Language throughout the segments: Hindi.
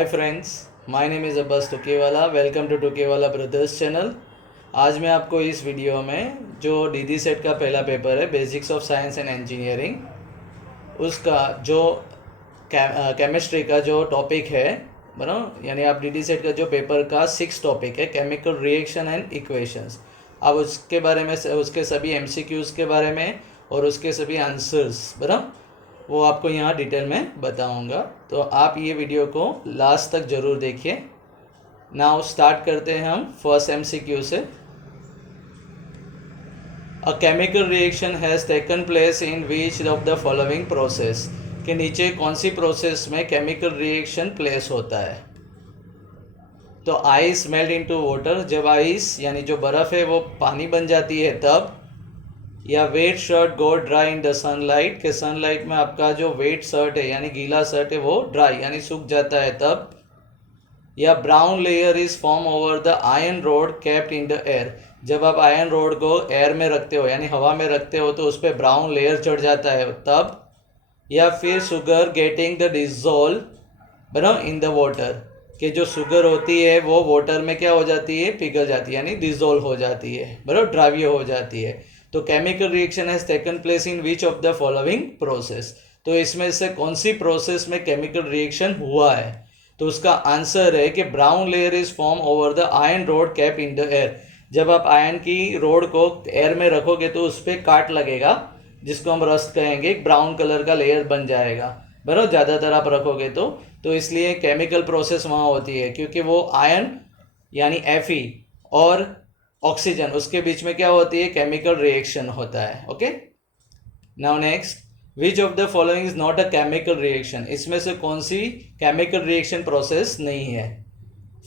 Hi friends, my name is Abbas Tukiwala. Welcome to Tukiwala brothers channel. आज मैं आपको इस वीडियो में जो डीडी सेट का पहला पेपर है, basics of science and engineering, उसका जो केमिस्ट्री का जो टॉपिक है, बनो यानी आप डीडी सेट का जो पेपर का 6 टॉपिक है, केमिकल रिएक्शन एंड इक्वेशंस। अब उसके बारे में, उसके सभी एमसीक्यूज़ के बारे में और उसके सभी आंसर्स, बनो वो आपको यहाँ डिटेल में बताऊँगा। तो आप ये वीडियो को लास्ट तक ज़रूर देखिए। नाउ स्टार्ट करते हैं हम फर्स्ट एमसीक्यू से। अ chemical reaction has taken place in which of the following process, के नीचे कौन सी प्रोसेस में केमिकल रिएक्शन प्लेस होता है। तो आइस मेल्ट इनटू वाटर, जब आइस यानी जो बर्फ़ है वो पानी बन जाती है तब। या wet shirt go dry in the sunlight, के सनलाइट में आपका जो वेट शर्ट है यानी गीला शर्ट है वो ड्राई यानी सूख जाता है तब। या brown layer is form over the iron rod kept in the air, जब आप आयरन रोड को एयर में रखते हो यानी हवा में रखते हो तो उस पर ब्राउन लेयर चढ़ जाता है तब। या फिर शुगर गेटिंग द डिजोल्व बनो इन द वाटर, कि जो शुगर होती है वो वाटर में क्या हो जाती है, पिघल जाती है यानी डिजोल्व हो जाती है, बराबर द्रव्य हो जाती है। तो chemical reaction has taken place in which of the following process, तो इसमें से कौन सी प्रोसेस में केमिकल रिएक्शन हुआ है। तो उसका आंसर है कि brown layer is form over the iron rod cap in the air, जब आप आयरन की रोड को एयर में रखोगे तो उस पर काट लगेगा जिसको हम रस्ट कहेंगे, एक ब्राउन कलर का लेयर बन जाएगा, बराबर ज़्यादातर आप रखोगे तो इसलिए केमिकल प्रोसेस वहाँ होती है क्योंकि वो आयरन यानी Fe और ऑक्सीजन उसके बीच में क्या होती है, केमिकल रिएक्शन होता है। Okay, now next, which of the following is not a chemical reaction, इसमें से कौन सी केमिकल रिएक्शन प्रोसेस नहीं है।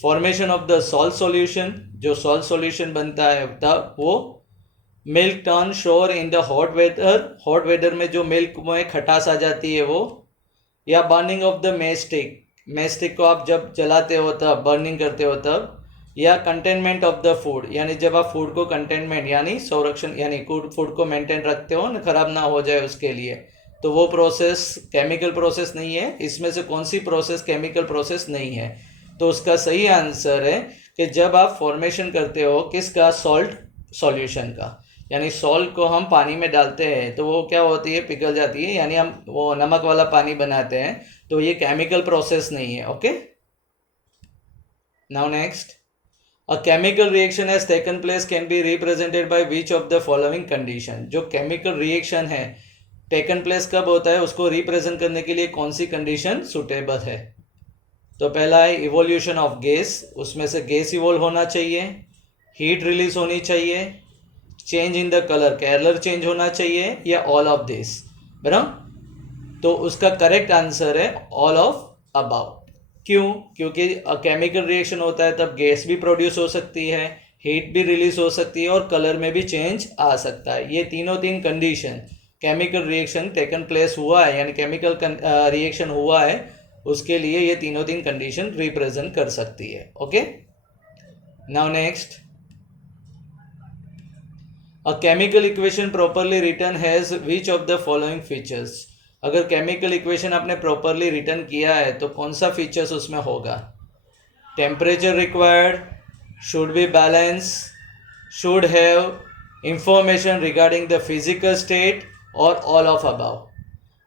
Formation of the salt solution, जो सॉल्ट सॉल्यूशन बनता है तब वो। Milk turn sour in the hot weather, hot weather में जो मिल्क में खटास आ जाती है वो। या burning of the mastic, mastic को आप जब जलाते हो तब, बर्निंग करते हो तब। या कंटेनमेंट ऑफ द फूड, यानी जब आप फूड को कंटेनमेंट यानी संरक्षण यानी फूड को मेंटेन रखते हो ना, खराब ना हो जाए उसके लिए, तो वो प्रोसेस केमिकल प्रोसेस नहीं है। इसमें से कौन सी प्रोसेस केमिकल प्रोसेस नहीं है। तो उसका सही आंसर है कि जब आप फॉर्मेशन करते हो किसका, सॉल्ट सॉल्यूशन का, यानी सॉल्ट को हम पानी में डालते हैं तो वो क्या होती है, पिघल जाती है, यानी हम वो नमक वाला पानी बनाते हैं, तो ये केमिकल प्रोसेस नहीं है। Okay, now next, a chemical reaction has taken place can be represented by which of the following condition, जो केमिकल रिएक्शन है टेकन प्लेस कब होता है उसको रिप्रेजेंट करने के लिए कौन सी कंडीशन सुटेबल है। तो पहला है इवोल्यूशन ऑफ गैस, उसमें से गैस इवोल्व होना चाहिए, हीट रिलीज होनी चाहिए, change in the colour change होना चाहिए, या ऑल ऑफ दिस, बराबर। तो उसका करेक्ट आंसर है ऑल ऑफ अबाउ। क्यों, क्योंकि केमिकल रिएक्शन होता है तब गैस भी प्रोड्यूस हो सकती है, हीट भी रिलीज हो सकती है और कलर में भी चेंज आ सकता है। ये तीन condition chemical reaction taken place हुआ है यानी केमिकल रिएक्शन हुआ है उसके लिए ये तीन कंडीशन रिप्रेजेंट कर सकती है। Okay, now next, a chemical equation properly written has which of the following features, अगर केमिकल इक्वेशन आपने प्रॉपरली रिटर्न किया है तो कौन सा फीचर्स उसमें होगा। Temperature required, should be balance, should have information regarding the physical state, और ऑल ऑफ अबाव।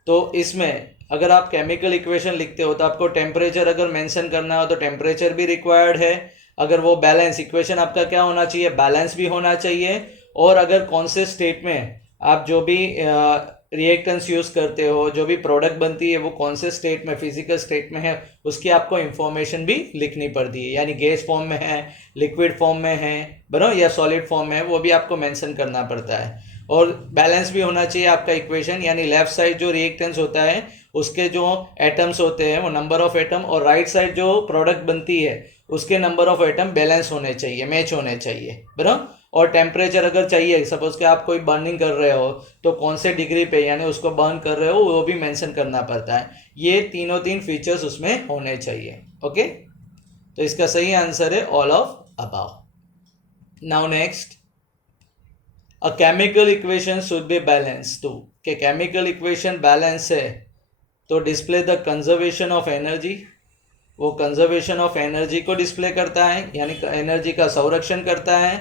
तो इसमें अगर आप केमिकल इक्वेशन लिखते हो तो आपको टेम्परेचर अगर मेंशन करना हो तो टेम्परेचर भी रिक्वायर्ड है। अगर वो बैलेंस इक्वेशन आपका क्या होना चाहिए, बैलेंस भी होना चाहिए। और अगर कौन से स्टेट में आप जो भी रिएक्टेंट्स यूज़ करते हो, जो भी प्रोडक्ट बनती है वो कौन से स्टेट में, फिजिकल स्टेट में है, उसकी आपको इंफॉर्मेशन भी लिखनी पड़ती है, यानी गैस फॉर्म में है, लिक्विड फॉर्म में है, बराबर, या सॉलिड फॉर्म में है, वो भी आपको मेंशन करना पड़ता है। और बैलेंस भी होना चाहिए आपका इक्वेशन, यानी लेफ्ट साइड जो रिएक्टेंट्स होता है उसके जो एटम्स होते हैं वो नंबर ऑफ एटम, और राइट साइड जो प्रोडक्ट बनती है उसके नंबर ऑफ एटम बैलेंस होने चाहिए, मैच होने चाहिए, बराबर। और टेम्परेचर अगर चाहिए, सपोज कि आप कोई बर्निंग कर रहे हो तो कौन से डिग्री पे यानी उसको बर्न कर रहे हो वो भी मेंशन करना पड़ता है। ये तीन फीचर्स उसमें होने चाहिए। ओके, तो इसका सही आंसर है all of above. Now next, a chemical equation should be balance to, कि केमिकल इक्वेशन बैलेंस है तो display the conservation of energy, वो कंजर्वेशन ऑफ एनर्जी को डिस्प्ले करता है, यानी एनर्जी का संरक्षण करता है।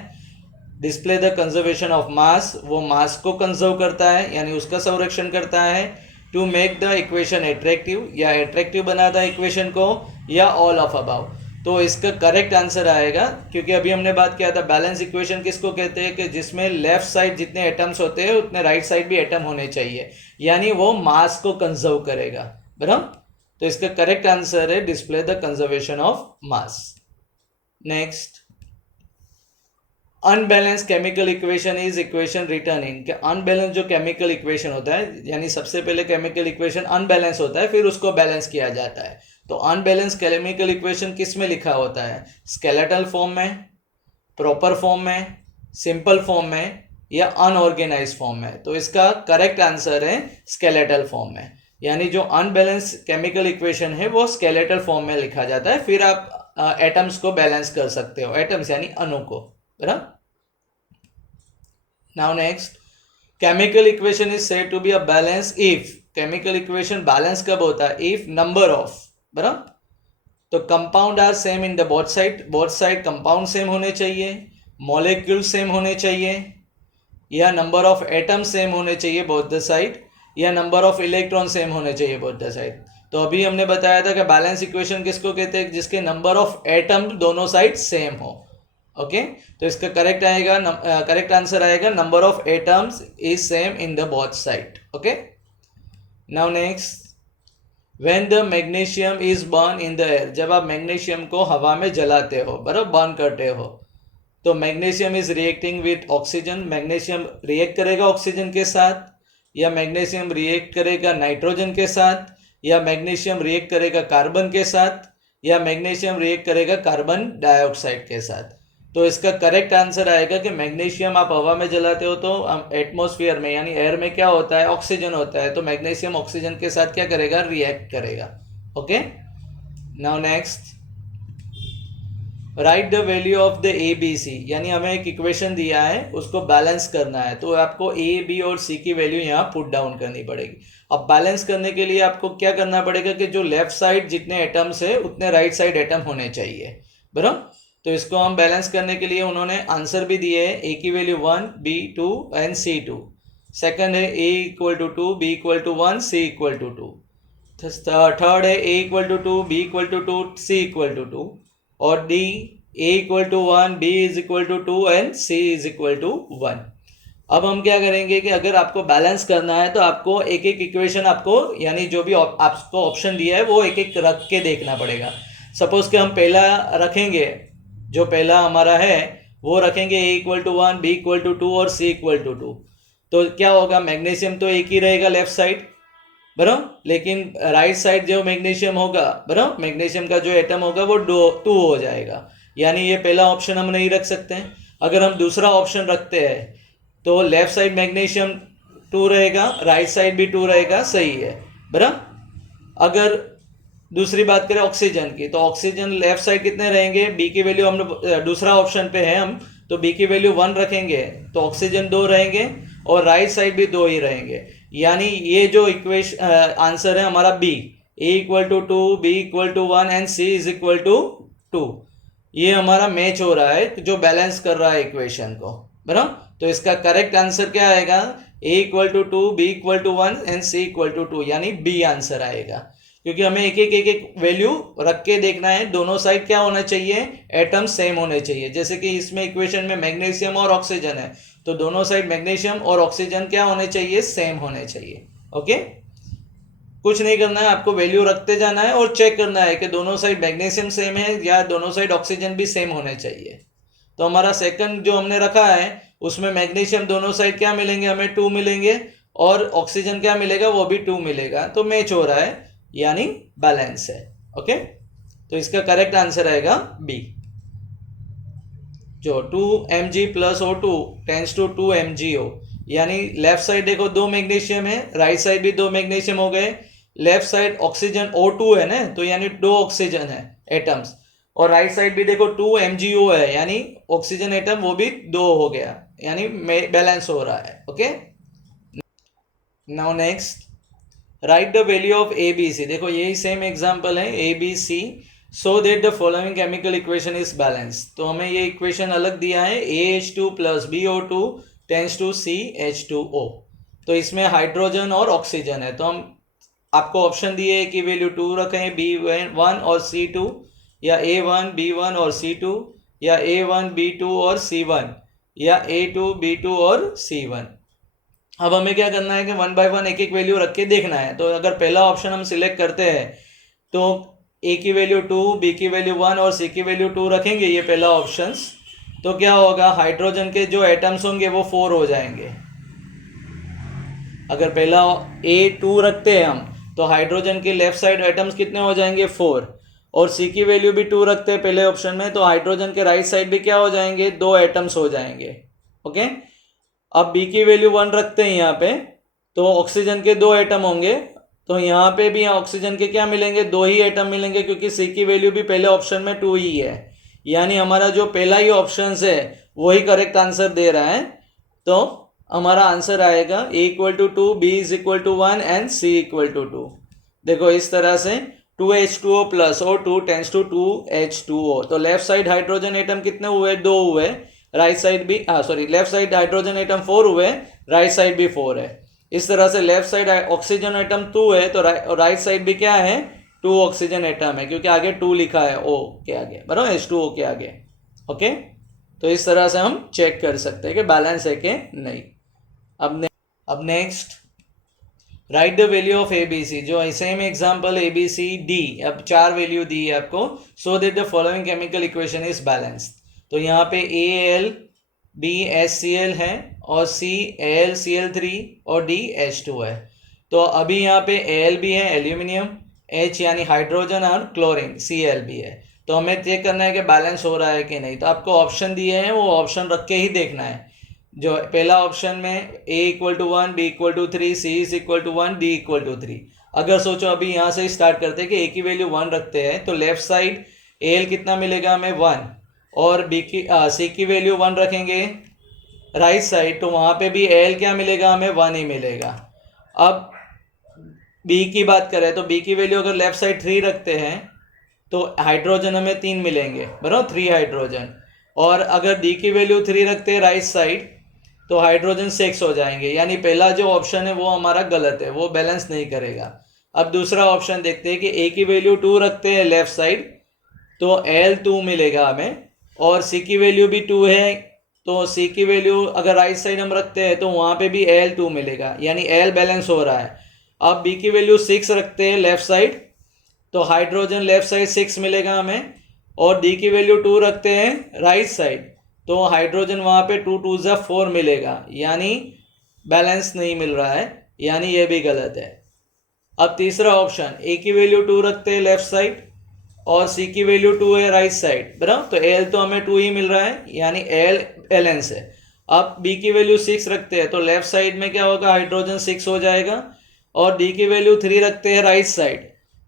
Display the conservation of mass, वो मास को कंजर्व करता है यानी उसका संरक्षण करता है। To make the equation attractive, या एट्रैक्टिव बनाता है इक्वेशन को, या ऑल ऑफ अबाव। तो इसका करेक्ट आंसर आएगा, क्योंकि अभी हमने बात किया था बैलेंस इक्वेशन किसको कहते हैं कि जिसमें लेफ्ट साइड जितने एटम्स होते हैं उतने राइट साइड भी एटम होने चाहिए, यानी वो मास को कंजर्व करेगा, बराबर। तो इसका करेक्ट आंसर है display the conservation of mass. Next, unbalance chemical equation is equation return in. Unbalance जो केमिकल इक्वेशन होता है, यानी सबसे पहले केमिकल इक्वेशन अनबैलेंस होता है, फिर उसको बैलेंस किया जाता है। तो अनबैलेंस केमिकल इक्वेशन किस में लिखा होता है? स्केलेटल फॉर्म में, प्रॉपर फॉर्म में, सिंपल फॉर्म में, या अनऑर्गेनाइज फॉर्म में। तो इसका करेक्ट आंसर है स्केलेटल फॉर्म में, यानी जो अनबैलेंस केमिकल इक्वेशन है वो स्केलेटल फॉर्म में लिखा जाता है, फिर आप एटम्स को बैलेंस कर सकते हो, एटम्स यानी अणु को, बराबर। Now next, chemical equation is said to be a balance if. Chemical equation balance कब होता है? इफ नंबर ऑफ, बराबर। तो compound are same in the both side compound same होने चाहिए, मॉलिक्यूल सेम होने चाहिए, या नंबर ऑफ एटम सेम होने चाहिए बोथ द साइड, या नंबर ऑफ इलेक्ट्रॉन सेम होने चाहिए बोथ द साइड। तो अभी हमने बताया था कि बैलेंस इक्वेशन किसको कहते हैं? जिसके नंबर ऑफ एटम दोनों साइड सेम हो। ओके, तो इसका करेक्ट आंसर आएगा number of atoms is same in the both side. Okay, now next, when the magnesium is burn in the air. जब आप मैग्नीशियम को हवा में जलाते हो, बराबर, बर्न करते हो, तो magnesium is reacting with oxygen. Magnesium react करेगा ऑक्सीजन के साथ, या मैग्नीशियम रिएक्ट करेगा नाइट्रोजन के साथ, या मैग्नीशियम रिएक्ट करेगा कार्बन के साथ, या मैग्नीशियम रिएक्ट करेगा कार्बन डाइऑक्साइड के साथ। तो इसका करेक्ट आंसर आएगा कि मैग्नीशियम आप हवा में जलाते हो तो एटमॉस्फेयर में यानी एयर में क्या होता है? ऑक्सीजन होता है, तो मैग्नीशियम ऑक्सीजन के साथ क्या करेगा? रिएक्ट करेगा। Okay, now next, write the value of the A B C. यानी हमें एक इक्वेशन दिया है, उसको बैलेंस करना है, तो आपको ए बी और सी की वैल्यू यहाँ पुट डाउन करनी पड़ेगी। अब बैलेंस करने के लिए आपको क्या करना पड़ेगा कि जो लेफ्ट साइड जितने एटम्स है उतने राइट साइड एटम होने चाहिए, बराबर। तो इसको हम बैलेंस करने के लिए उन्होंने आंसर भी दिए है, ए की value 1, B 2 and C 2। Second है A equal to 2, B equal to 1, C equal to 2। Third है A equal to 2, B equal to 2, C equal to 2। और D, A equal to 1, B is equal to 2 and C is equal to 1। अब हम क्या करेंगे कि अगर आपको बैलेंस करना है तो आपको एक एक इक्वेशन आपको, यानी जो भी आपको ऑप्शन दिया है वो एक एक रख के देखना पड़ेगा। सपोज कि हम पहला रखेंगे, जो पहला हमारा है वो रखेंगे A equal to 1, B equal to 2 और सी इक्वल टू 2। तो क्या होगा? मैग्नीशियम तो एक ही रहेगा लेफ्ट साइड, बराबर, लेकिन राइट साइड जो मैग्नीशियम होगा, बराबर, मैग्नीशियम का जो एटम होगा वो 2 हो जाएगा, यानी ये पहला ऑप्शन हम नहीं रख सकते हैं। अगर हम दूसरा ऑप्शन रखते हैं तो लेफ्ट साइड मैग्नीशियम 2 रहेगा, राइट साइड भी 2 रहेगा, सही है, बराबर। अगर दूसरी बात करें ऑक्सीजन की, तो ऑक्सीजन लेफ्ट साइड कितने रहेंगे? बी की वैल्यू हम दूसरा ऑप्शन पे है हम, तो बी की वैल्यू 1 रखेंगे तो ऑक्सीजन 2 रहेंगे, और राइट साइड भी 2 ही रहेंगे, यानी ये जो इक्वेशन आंसर है हमारा B, A equal to 2, B equal to 1 and C is equal to 2। ये हमारा मैच हो रहा है, जो बैलेंस कर रहा है इक्वेशन को, बराबर। तो इसका करेक्ट आंसर क्या आएगा? A equal to 2, B equal to 1 and C equal to 2, यानी बी आंसर आएगा, क्योंकि हमें एक एक वैल्यू रख के देखना है। दोनों साइड क्या होना चाहिए? एटम सेम होने चाहिए। जैसे कि इसमें इक्वेशन में मैग्नीशियम और ऑक्सीजन है, तो दोनों साइड मैग्नीशियम और ऑक्सीजन क्या होने चाहिए? सेम होने चाहिए। ओके, कुछ नहीं करना है, आपको वैल्यू रखते जाना है और चेक करना है कि दोनों साइड मैग्नीशियम सेम है या दोनों साइड ऑक्सीजन भी सेम होने चाहिए। तो हमारा सेकंड जो हमने रखा है उसमें मैग्नीशियम दोनों साइड क्या मिलेंगे? हमें 2 मिलेंगे, और ऑक्सीजन क्या मिलेगा? वो भी 2 मिलेगा, तो मैच हो रहा है, यानी बैलेंस है। ओके, तो इसका करेक्ट आंसर आएगा बी। जो 2Mg plus O2 tense to 2MgO, यानी लेफ्ट साइड देखो 2 मैग्नीशियम है, राइट साइड भी 2 मैग्नीशियम हो गए। लेफ्ट साइड ऑक्सीजन O2 है ना, तो यानी 2 ऑक्सीजन है एटम्स, और राइट साइड भी देखो 2MgO है, यानी ऑक्सीजन एटम वो भी 2 हो गया, यानी बैलेंस हो रहा है। Okay, now next, write the value of A B C. देखो यही सेम एग्जांपल है, A B C so that the following chemical equation is balance. तो हमें ये इक्वेशन अलग दिया है, AH2 plus BO2 tense to CH2O। तो इसमें हाइड्रोजन और ऑक्सीजन है, तो हम आपको ऑप्शन दिए कि वैल्यू 2 रखें B1 और C2, या A1 B1 और C2, या A1 B2 और C1, या A2 B2 और C1। अब हमें क्या करना है कि 1 बाय 1 एक एक वैल्यू रख के देखना है। तो अगर पहला ऑप्शन हम सिलेक्ट करते हैं तो A की वैल्यू 2, B की वैल्यू 1 और C की वैल्यू 2 रखेंगे, ये पहला ऑप्शंस, तो क्या होगा, हाइड्रोजन के जो एटम्स होंगे वो 4 हो जाएंगे। अगर पहला A2 रखते हैं हम तो हाइड्रोजन के लेफ्ट साइड एटम्स कितने हो जाएंगे, 4, और C की वैल्यू भी 2 रखते हैं पहले ऑप्शन में, तो हाइड्रोजन के राइट साइड भी क्या हो जाएंगे, 2 एटम्स हो जाएंगे। ओके, अब B की वैल्यू 1 रखते हैं यहाँ पे, तो ऑक्सीजन के 2 एटम होंगे, तो यहाँ पे भी ऑक्सीजन के क्या मिलेंगे, 2 ही एटम मिलेंगे, क्योंकि C की वैल्यू भी पहले ऑप्शन में 2 ही है। यानी हमारा जो पहला ही ऑप्शन है वही करेक्ट आंसर दे रहा है। तो हमारा आंसर आएगा A = 2, B = 1 एंड C = 2। देखो इस तरह से 2H2O प्लस और 2 टेंस टू 2H2O। तो लेफ्ट साइड हाइड्रोजन एटम कितने हुए, 2 हुए, राइट साइड भी लेफ्ट साइड हाइड्रोजन एटम 4 हुए, राइट साइड भी 4 है। इस तरह से लेफ्ट साइड ऑक्सीजन एटम 2 है, तो राइट साइड भी क्या है, 2 ऑक्सीजन एटम है, क्योंकि आगे 2 लिखा है O के आगे, बराबर, H2O के आगे। ओके, तो इस तरह से हम चेक कर सकते हैं कि बैलेंस है कि नहीं। अब next, write the value of ABC। जो सेम एग्जांपल ABCD, अब 4 वैल्यू दी है आपको, सो that the following chemical equation is balanced. तो यहाँ पे AL B HCl है, और C AlCl3 और D H2 है। तो अभी यहाँ पे Al भी है, एल्यूमिनियम, H यानी हाइड्रोजन, और क्लोरीन Cl भी है। तो हमें चेक करना है कि बैलेंस हो रहा है कि नहीं। तो आपको ऑप्शन दिए हैं, वो ऑप्शन रख के ही देखना है। जो पहला ऑप्शन में A = 1, B = 3, C = 1, D = 3। अगर सोचो अभी यहाँ से स्टार्ट करते हैं कि A की वैल्यू 1 रखते हैं, तो लेफ्ट साइड Al कितना मिलेगा हमें, 1, और C की वैल्यू 1 रखेंगे राइट साइड, तो वहाँ पे भी Al क्या मिलेगा हमें, 1 ही मिलेगा। अब B की बात करें तो B की वैल्यू अगर लेफ्ट साइड 3 रखते हैं तो हाइड्रोजन हमें 3 मिलेंगे, बराबर, 3 हाइड्रोजन। और अगर D की वैल्यू 3 रखते हैं राइट साइड तो हाइड्रोजन 6 हो जाएंगे। यानी पहला जो ऑप्शन है वो हमारा गलत है, वो बैलेंस नहीं करेगा। अब दूसरा ऑप्शन देखते हैं कि A की वैल्यू 2 रखते हैं लेफ्ट साइड, तो Al2 मिलेगा हमें, और C की वैल्यू भी 2 है, तो C की वैल्यू अगर राइट साइड हम रखते हैं तो वहाँ पे भी Al2 मिलेगा, यानी Al बैलेंस हो रहा है। अब B की वैल्यू 6 रखते हैं लेफ्ट साइड, तो हाइड्रोजन लेफ्ट साइड 6 मिलेगा हमें, और D की वैल्यू 2 रखते हैं राइट साइड, तो हाइड्रोजन वहाँ पे 2 2 ज़ा 4 मिलेगा, यानी बैलेंस नहीं मिल रहा है, यानी ये भी गलत है। अब तीसरा ऑप्शन, A की वैल्यू 2 रखते हैं लेफ्ट साइड और C की वैल्यू 2 है राइट साइड, बराबर, तो Al तो हमें 2 ही मिल रहा है, यानी Al बैलेंस है। अब B की वैल्यू 6 रखते हैं तो लेफ्ट साइड में क्या होगा, हाइड्रोजन 6 हो जाएगा, और D की वैल्यू 3 रखते हैं राइट साइड,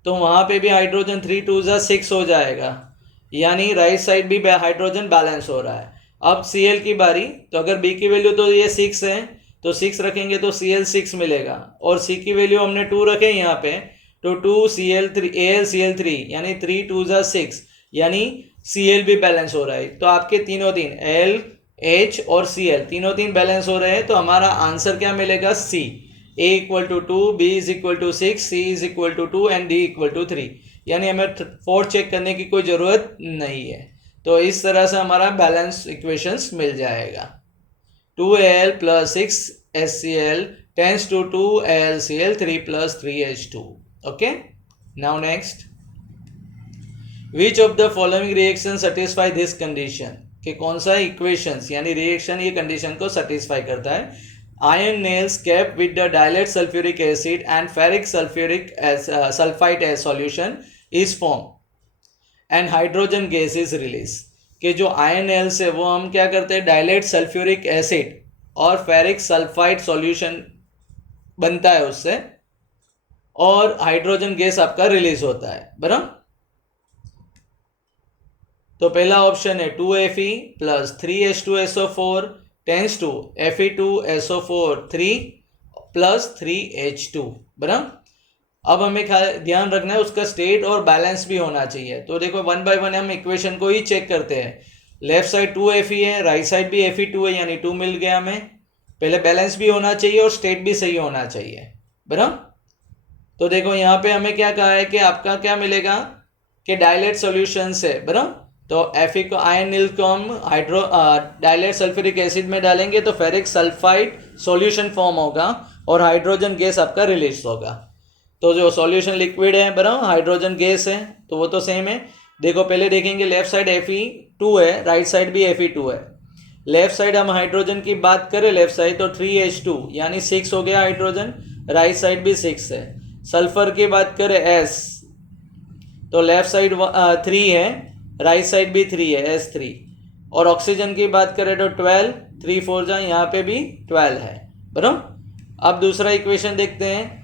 तो वहाँ पे भी हाइड्रोजन 3 2 ज़ा 6 हो जाएगा, यानी राइट साइड भी हाइड्रोजन बैलेंस हो रहा है। अब Cl की बारी, तो अगर B की वैल्यू तो ये 6 है, तो 6 रखेंगे तो Cl 6 मिलेगा, और C की वैल्यू हमने 2 रखे यहाँ पे, तो 2 Cl3 AlCl3, यानी 3 2 ज़ा 6, यानी Cl भी बैलेंस हो रहा है। तो आपके तीनों तीन L H और Cl तीनों तीन बैलेंस हो रहे हैं, तो हमारा आंसर क्या मिलेगा, C। A = 2, B = 6, C = 2 and D = 3, यानी हमें 4 चेक करने की कोई ज़रूरत नहीं है। तो इस तरह से हमारा बैलेंस इक्वेशंस मिल जाएगा। 2Al + 6HCl tends to 2AlCl3 + 3H2। Okay, now next, which of the following reaction satisfy this condition, कि कौन सा इक्वेशंस यानी रिएक्शन ये कंडीशन को सेटिस्फाई करता है। Iron nails kept with the dilute sulfuric acid and ferric sulfite as solution is formed and hydrogen gas is released। कि जो आयन नेल्स है वो हम क्या करते हैं, डायलेट सल्फ्यूरिक एसिड और फेरिक सल्फाइड सॉल्यूशन बनता है उससे, और हाइड्रोजन गैस आपका रिलीज होता है, बराबर। तो पहला ऑप्शन है 2Fe + 3H2SO4 tense to Fe2SO4 3 + 3H2, बराबर। अब हमें ध्यान रखना है उसका स्टेट और बैलेंस भी होना चाहिए। तो देखो 1 बाय 1 हम इक्वेशन को ही चेक करते हैं। लेफ्ट साइड 2Fe है, राइट साइड भी Fe2 है, यानी 2 मिल गया हमें। पहले बैलेंस भी होना चाहिए और स्टेट भी सही होना चाहिए, बराबर। तो देखो यहाँ पे हमें क्या कहा है कि आपका क्या मिलेगा कि डाइलेट सॉल्यूशन है, बराबर। तो Fe को आयन नील को हम हाइड्रो डाइलेट सल्फ्यूरिक एसिड में डालेंगे तो फेरिक सल्फाइड सॉल्यूशन फॉर्म होगा और हाइड्रोजन गैस आपका रिलीज होगा। तो जो सॉल्यूशन लिक्विड है, बराबर, हाइड्रोजन गैस है, तो वो तो सेम है। देखो पहले देखेंगे लेफ्ट साइड Fe2 है, राइट साइड भी Fe2 है। लेफ्ट साइड हम हाइड्रोजन की बात करें, लेफ्ट साइड तो 3H2 यानी 6 हो गया हाइड्रोजन, राइट साइड भी 6 है। सल्फर की बात करें S, तो लेफ्ट साइड 3 है, राइट साइड भी 3 है, S3। और ऑक्सीजन की बात करें तो 12, 3 4 जा, यहाँ पे भी 12 है, बराबर। अब दूसरा इक्वेशन देखते हैं।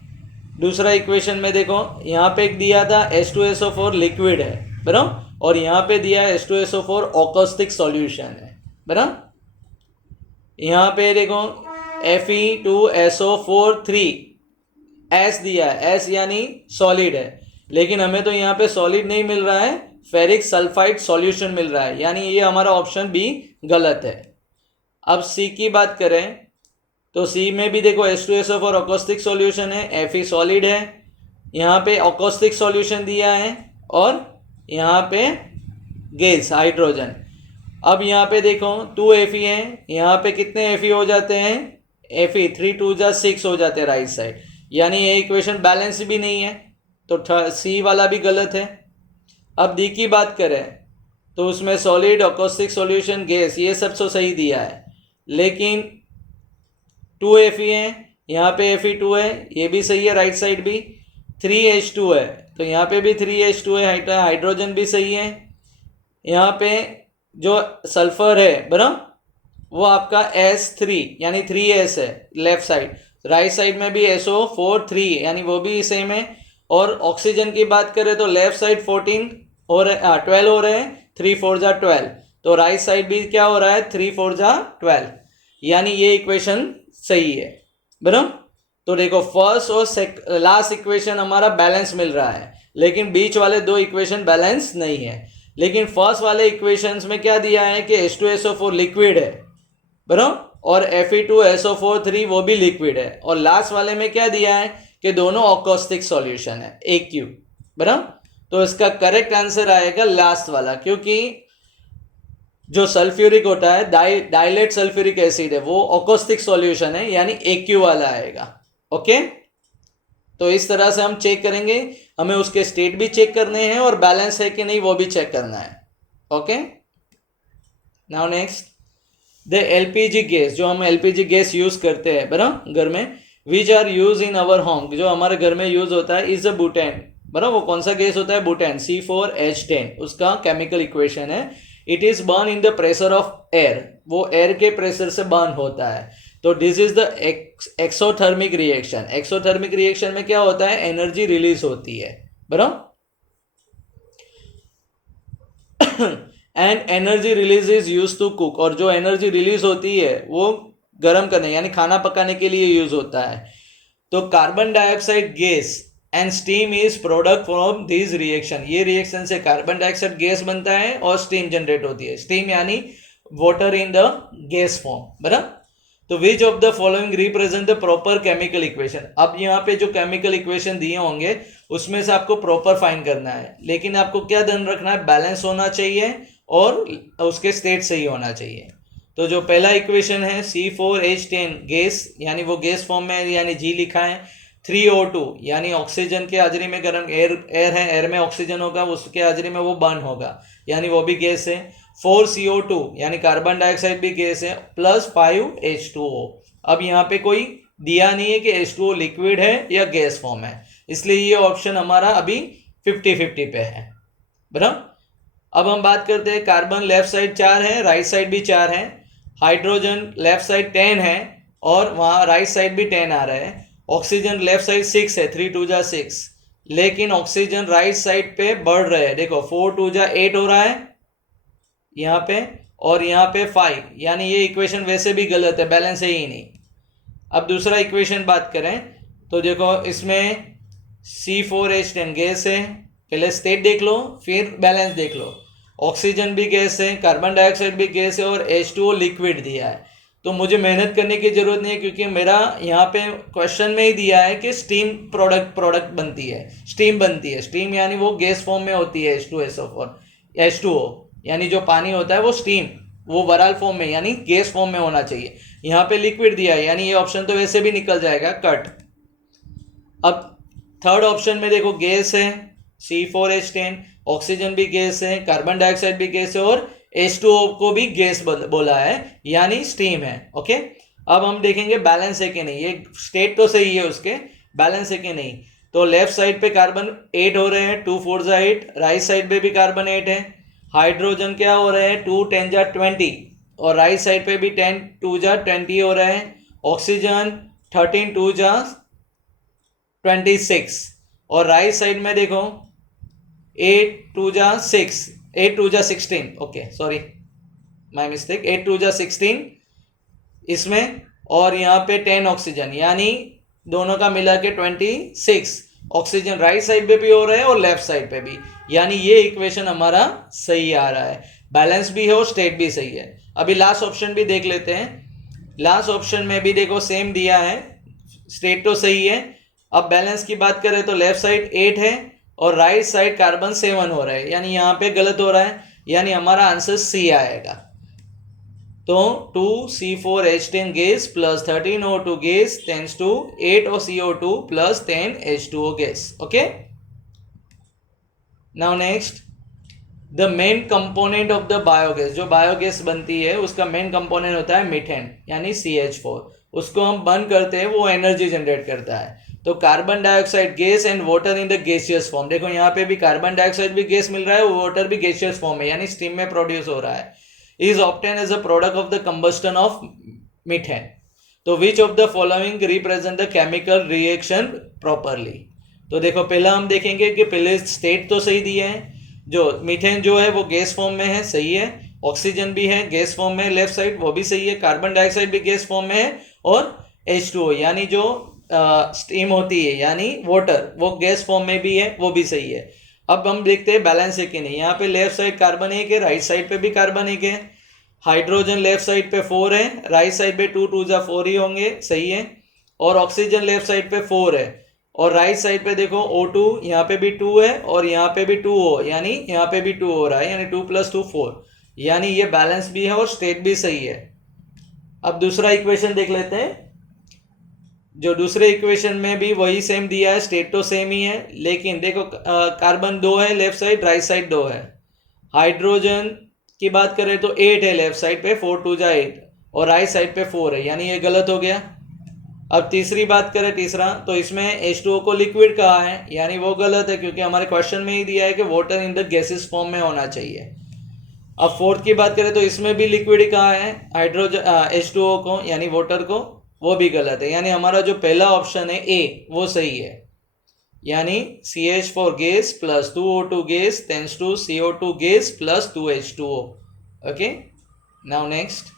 दूसरा इक्वेशन में देखो यहाँ पे एक दिया था H2SO4 लिक्विड है, बराबर, और यहाँ पे दिया है H2SO4 ऑकोस्टिक सॉल्यूशन है, बराबर। यहाँ पे देखो Fe2SO4 3 S दिया है, S यानी सॉलिड है, लेकिन हमें तो यहाँ पे सॉलिड नहीं मिल रहा है, फेरिक सल्फाइड सॉल्यूशन मिल रहा है, यानी ये हमारा ऑप्शन बी गलत है। अब सी की बात करें तो सी में भी देखो H2SO4 ऑकोस्टिक सॉल्यूशन है, Fe सॉलिड है, यहाँ पे ऑकोस्टिक सॉल्यूशन दिया है और यहाँ पे गैस हाइड्रोजन। अब यहाँ पे देखो 2Fe है, यहाँ पे कितने Fe हो जाते हैं, Fe 3 2 जा 6 हो जाते हैं राइट साइड, यानी ये इक्वेशन बैलेंस भी नहीं है, तो सी वाला भी गलत है। अब डी की बात करें तो उसमें सॉलिड ऑकोस्टिक सॉल्यूशन गैस ये सब तो सही दिया है, लेकिन 2Fe है, यहाँ पे Fe2 है, ये भी सही है, राइट साइड भी 3H2 है, तो यहाँ पे भी 3H2 है, हाइड्रोजन भी सही है। यहाँ पे जो सल्फर है, बराबर, वो आपका S3 यानी 3S है लेफ्ट साइड, राइट साइड में भी SO4 3 यानी वो भी सेम है। और ऑक्सीजन की बात करें तो लेफ्ट साइड 14 हो रहे 12 हो रहे हैं, 3 4 जा 12, तो राइट साइड भी क्या हो रहा है 3 4 जा 12, यानी ये इक्वेशन सही है, बराबर। तो देखो फर्स्ट और लास्ट इक्वेशन हमारा बैलेंस मिल रहा है, लेकिन बीच वाले दो इक्वेशन बैलेंस नहीं है। लेकिन फर्स्ट वाले इक्वेशंस में क्या दिया है कि H2SO4 लिक्विड है, बराबर, और Fe2SO4 3 वो भी लिक्विड है, और लास्ट वाले में क्या दिया है कि दोनों ऑकोस्टिक सॉल्यूशन है, AQ, बराबर। तो इसका करेक्ट आंसर आएगा लास्ट वाला, क्योंकि जो सल्फ्यूरिक होता है डाइलेट सल्फ्यूरिक एसिड है वो ऑकोस्टिक सॉल्यूशन है, यानी AQ वाला आएगा। ओके, तो इस तरह से हम चेक करेंगे, हमें उसके स्टेट भी चेक करने हैं और बैलेंस है कि नहीं वो भी चेक करना है। Okay, now next the LPG gas, जो हम LPG गैस यूज करते हैं बराबर घर में, which are use in our home, जो हमारे घर में यूज होता है, इज अ बुटेन, बराबर। वो कौन सा गैस होता है, बुटेन, C4H10, उसका केमिकल इक्वेशन है। It is burn in the pressure of air, वो एयर के प्रेशर से बर्न होता है। तो this is the exothermic reaction. Exothermic reaction में क्या होता है, एनर्जी रिलीज होती है, बराबर। And energy release is use to cook, और जो एनर्जी रिलीज होती है वो गर्म करने यानी खाना पकाने के लिए यूज होता है। तो carbon dioxide gas and steam is product from this reaction, ये रिएक्शन से कार्बन डाइऑक्साइड गैस बनता है और स्टीम जनरेट होती है। स्टीम यानी water in the gas form, बराबर। तो विच of the following represent the proper chemical equation. अब यहाँ पे जो केमिकल इक्वेशन दिए होंगे उसमें से आपको प्रॉपर फाइंड करना है, लेकिन आपको क्या ध्यान रखना है, बैलेंस होना चाहिए और उसके स्टेट सही होना चाहिए। तो जो पहला इक्वेशन है C4H10 गैस, यानी वो गैस फॉर्म में यानी G लिखा है। 3O2 यानी ऑक्सीजन के हाजिरी में गर्म एयर है, एयर में ऑक्सीजन होगा, उसके हाजिरी में वो बर्न होगा, यानी वो भी गैस है। 4CO2 यानी कार्बन डाइऑक्साइड भी गैस है, प्लस 5H2O। अब यहाँ पे कोई दिया नहीं है कि H2O लिक्विड है या गैस फॉर्म है, इसलिए ये ऑप्शन हमारा अभी 50-50 पे है, बराबर। अब हम बात करते हैं, कार्बन लेफ्ट साइड 4 है, राइट साइड भी 4 है। हाइड्रोजन लेफ्ट साइड 10 है और वहाँ राइट साइड भी 10 आ रहा है। ऑक्सीजन लेफ्ट साइड 6 है, 3 2 जा 6, लेकिन ऑक्सीजन राइट साइड पे बढ़ रहे हैं, देखो 4 2 जा 8 हो रहा है यहाँ पे, और यहाँ पे 5, यानी ये इक्वेशन वैसे भी गलत है, बैलेंस है ही नहीं। अब दूसरा इक्वेशन बात करें तो देखो इसमें C4H10 गैस है, पहले स्टेट देख लो फिर बैलेंस देख लो। ऑक्सीजन भी गैस है, कार्बन डाइऑक्साइड भी गैस है और H2O लिक्विड दिया है। तो मुझे मेहनत करने की ज़रूरत नहीं है क्योंकि मेरा यहाँ पे क्वेश्चन में ही दिया है कि स्टीम प्रोडक्ट बनती है, स्टीम बनती है। स्टीम यानी वो गैस फॉर्म में होती है H2SO4, H2O यानी जो पानी होता है वो स्टीम, वो वराल फॉर्म में यानी गैस फॉर्म में होना चाहिए। यहाँ पे लिक्विड दिया है यानी ये ऑप्शन तो वैसे भी निकल जाएगा, कट। अब थर्ड ऑप्शन में देखो गैस है C4H10, ऑक्सीजन भी गैस है, कार्बन डाइऑक्साइड भी गैस है और H2O को भी गैस बोला है यानी स्टीम है। ओके, अब हम देखेंगे बैलेंस है कि नहीं। ये स्टेट तो सही है, उसके बैलेंस है कि नहीं। तो लेफ्ट साइड पे कार्बन 8 हो रहे हैं, 2 4 जा 8, राइट साइड पे भी कार्बन 8 है। हाइड्रोजन क्या हो रहे हैं, 2 10 जा 20 और राइट साइड पे भी 10 2 जा 20 हो रहे हैं। ऑक्सीजन 13 2 जा 26 और राइट साइड में देखो 8 2 जा 6, 8 2 जा 16, ओके सॉरी माय मिस्टेक, 8 2 जा 16 इसमें और यहाँ पे 10 ऑक्सीजन यानी दोनों का मिला के 26 ऑक्सीजन राइट साइड पे भी हो रहा है और लेफ्ट साइड पे भी, यानी ये इक्वेशन हमारा सही आ रहा है। बैलेंस भी है और स्टेट भी सही है। अभी लास्ट ऑप्शन भी देख लेते हैं। लास्ट ऑप्शन में भी देखो सेम दिया है, स्टेट तो सही है। अब बैलेंस की बात करें तो लेफ्ट साइड 8 है और राइट साइड कार्बन 7 हो रहा है, यानी यहाँ पे गलत हो रहा है, यानी हमारा आंसर सी आएगा। तो 2C4H10 gas plus 13O2 gas tends to 8CO2 plus 10H2O gas. Okay, now next, the main component of the biogas. जो बायोगैस बनती है उसका मेन कंपोनेंट होता है मीथेन यानी CH4। उसको हम बर्न करते हैं, वो एनर्जी जनरेट करता है। तो carbon dioxide gas and water in the gaseous form, देखो यहाँ पे भी कार्बन डाइऑक्साइड भी गैस मिल रहा है, वाटर भी गैसियस फॉर्म है यानी स्टीम में प्रोड्यूस हो रहा है, is obtained as a product of the combustion of methane. तो which of the following represent the chemical reaction properly? तो देखो पहला हम देखेंगे कि पहले स्टेट तो सही दिए हैं, जो मीथेन जो है वो गैस फॉर्म में है, सही है। ऑक्सीजन भी है गैस फॉर्म में लेफ्ट साइड, वो भी सही है। कार्बन डाइऑक्साइड भी गैस फॉर्म में है और H2O यानी जो स्टीम होती है यानी वाटर, वो गैस फॉर्म में भी है, वो भी सही है। अब हम देखते हैं बैलेंस है कि नहीं। यहाँ पे लेफ्ट साइड कार्बन 1 है, राइट साइड पे भी कार्बन 1 है। हाइड्रोजन लेफ्ट साइड पे 4 है, राइट साइड पे 2 2 जा 4 ही होंगे, सही है। और ऑक्सीजन लेफ्ट साइड पे 4 है और राइट साइड पे देखो O2 यहाँ पे भी 2 है और यहाँ पे भी 2 हो, यानी यहाँ पे भी 2 हो रहा है, यानी 2 + 2 4, यानी ये बैलेंस भी है और स्टेट भी सही है। अब दूसरा इक्वेशन देख लेते हैं। जो दूसरे इक्वेशन में भी वही सेम दिया है, स्टेट तो सेम ही है, लेकिन देखो कार्बन 2 है लेफ्ट साइड, राइट साइड 2 है। हाइड्रोजन की बात करें तो 8 है लेफ्ट साइड पे, 4 2 जा 8 और राइट साइड पे 4 है, यानी ये गलत हो गया। अब तीसरी बात करें, तीसरा तो इसमें H2O को लिक्विड कहा है, यानी वो गलत है क्योंकि हमारे क्वेश्चन में ही दिया है कि water in the gases form में होना चाहिए। अब फोर्थ की बात करें तो इसमें भी लिक्विड ही कहा है हाइड्रोजन H2O को यानी वाटर को, वो भी गलत है, यानी हमारा जो पहला ऑप्शन है ए वो सही है, यानी CH4 gas plus 2O2 gas tends to CO2 gas plus 2H2O। Okay, now next,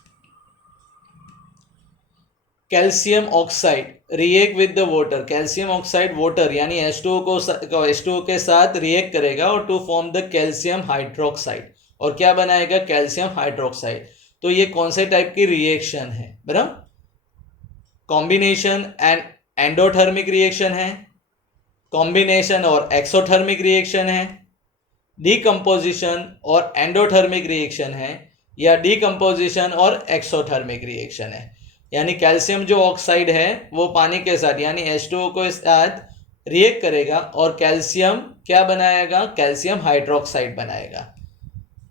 calcium oxide react with the water. Calcium oxide water यानी H2O के साथ रिएक्ट करेगा और to form the calcium hydroxide, और क्या बनाएगा, कैल्शियम हाइड्रोक्साइड। तो ये कौन से टाइप की रिएक्शन है, बराबर? कॉम्बिनेशन एंड एंडोथर्मिक रिएक्शन है, कॉम्बिनेशन और एक्सोथर्मिक रिएक्शन है, डीकम्पोजिशन और एंडोथर्मिक रिएक्शन है, या डीकम्पोजिशन और एक्सोथर्मिक रिएक्शन है। यानी कैल्शियम जो ऑक्साइड है वो पानी के साथ यानी H2O को साथ रिएक्ट करेगा और कैल्शियम क्या बनाएगा, कैल्शियम हाइड्रोक्साइड बनाएगा।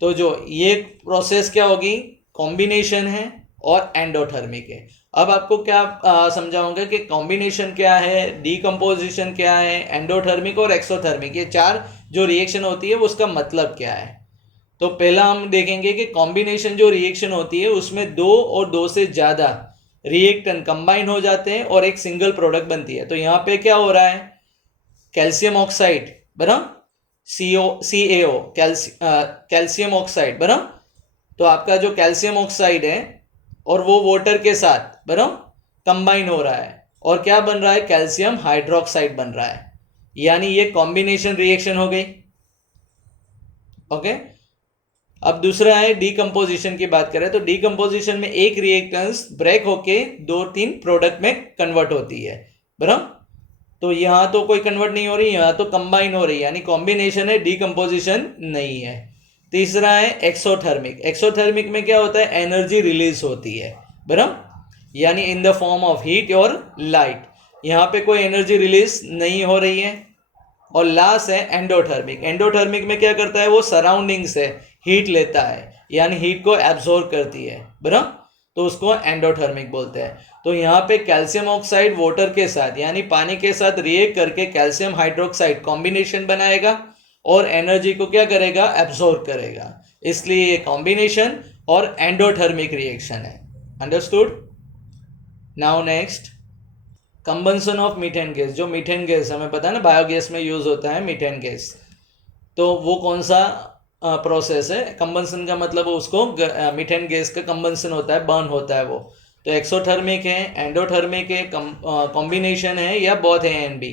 तो जो ये प्रोसेस क्या होगी, कॉम्बिनेशन है और एंडोथर्मिक है। अब आपको क्या समझाऊंगा कि कॉम्बिनेशन क्या है, डीकम्पोजिशन क्या है, एंडोथर्मिक और एक्सोथर्मिक, ये चार जो रिएक्शन होती है उसका मतलब क्या है। तो पहला हम देखेंगे कि कॉम्बिनेशन जो रिएक्शन होती है उसमें दो और दो से ज़्यादा रिएक्टेंट कंबाइन हो जाते हैं और एक सिंगल प्रोडक्ट बनती है। तो यहाँ पे क्या हो रहा है, कैल्शियम ऑक्साइड बना CaO कैल्शियम ऑक्साइड बना, तो आपका जो कैल्शियम ऑक्साइड है और वो वाटर के साथ बना कंबाइन हो रहा है और क्या बन रहा है, कैल्शियम हाइड्रोक्साइड बन रहा है। यानी ये कॉम्बिनेशन रिएक्शन हो गई। ओके, अब दूसरा है डीकम्पोजिशन की बात करें तो डीकम्पोजिशन में एक रिएक्टेंस ब्रेक होके 2-3 प्रोडक्ट में कन्वर्ट होती है, बराबर। तो यहाँ तो कोई कन्वर्ट नहीं हो रही, यहाँ तो कंबाइन हो रही है, यानी कॉम्बिनेशन है, डीकम्पोजिशन नहीं है। तीसरा है एक्सोथर्मिक। एक्सोथर्मिक में क्या होता है, एनर्जी रिलीज होती है, बराबर, यानी in the form of heat और लाइट। यहाँ पे कोई एनर्जी रिलीज नहीं हो रही है। और लास्ट है एंडोथर्मिक। एंडोथर्मिक में क्या करता है, वो सराउंडिंग से हीट लेता है, यानी हीट को एब्जॉर्ब करती है, बराबर, तो उसको एंडोथर्मिक बोलते हैं। तो यहाँ पे कैल्शियम ऑक्साइड वाटर के साथ यानी पानी के साथ रिएक्ट करके कैल्शियम हाइड्रोक्साइड कॉम्बिनेशन बनाएगा और एनर्जी को क्या करेगा, एब्जॉर्ब करेगा, इसलिए ये कॉम्बिनेशन और एंडोथर्मिक रिएक्शन है। Understood. Now next, combustion of methane gas. जो मीथेन गैस हमें पता है ना, बायोगैस में यूज होता है मीथेन गैस, तो वो कौन सा प्रोसेस है। कंबंसन का मतलब उसको मीथेन गैस का कंबंसन होता है, बर्न होता है वो। तो एक्सोथर्मिक है, एंडोथर्मिक है, कॉम्बिनेशन है, या बोथ ए एंड बी।